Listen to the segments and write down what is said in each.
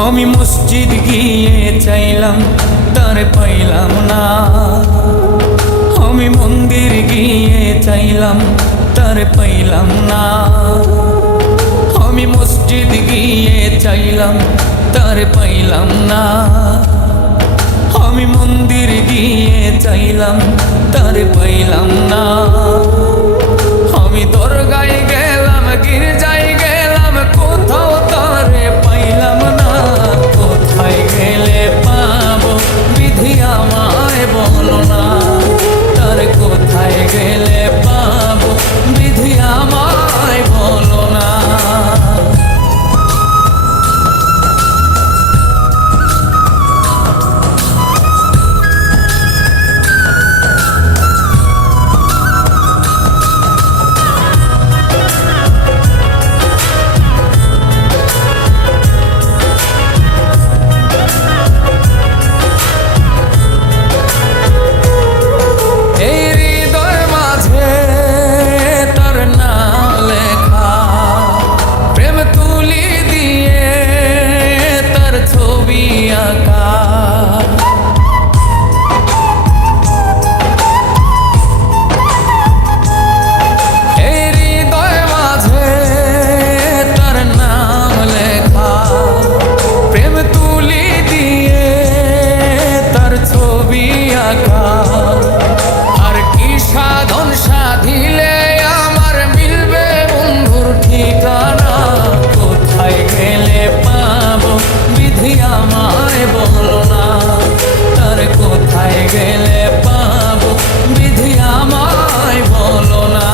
আমি মসজিদ গিয়ে চাইলাম তারে পাইলাম না, আমি মন্দির গিয়ে চাইলাম তারে পাইলাম না, আমি মসজিদ গিয়ে চাইলাম তারে পাইলাম না, আমি মন্দির গিয়ে চাইলাম তারে পাইলাম না, আমি দরগায় গেলাম গির্জায় গেলাম কোথাও তারে পাইলাম না। কোথায় গেলে পাবো বিধি আমায় বলো না, তারে কোথায় গেলে পাবো বিধি আমায় বলো না। আর কি সাধন সাধিলে আমার মিলবে বন্ধুর ঠিকানা, কোথায় গেলে পাবো বিধি আমায় বলো না, তার কোথায় গেলে পাবো বিধি আমায় বলো না।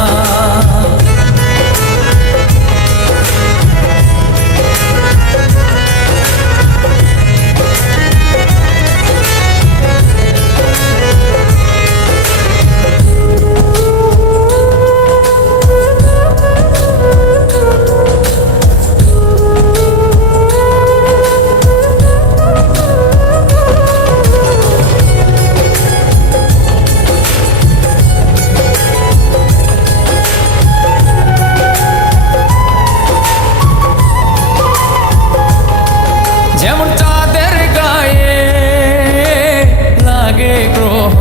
যেমন চাঁদের গায়ে লাগে গ্রহ,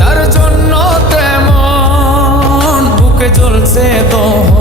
তার জন্য তেমন বুকে জ্বলছে দোহ।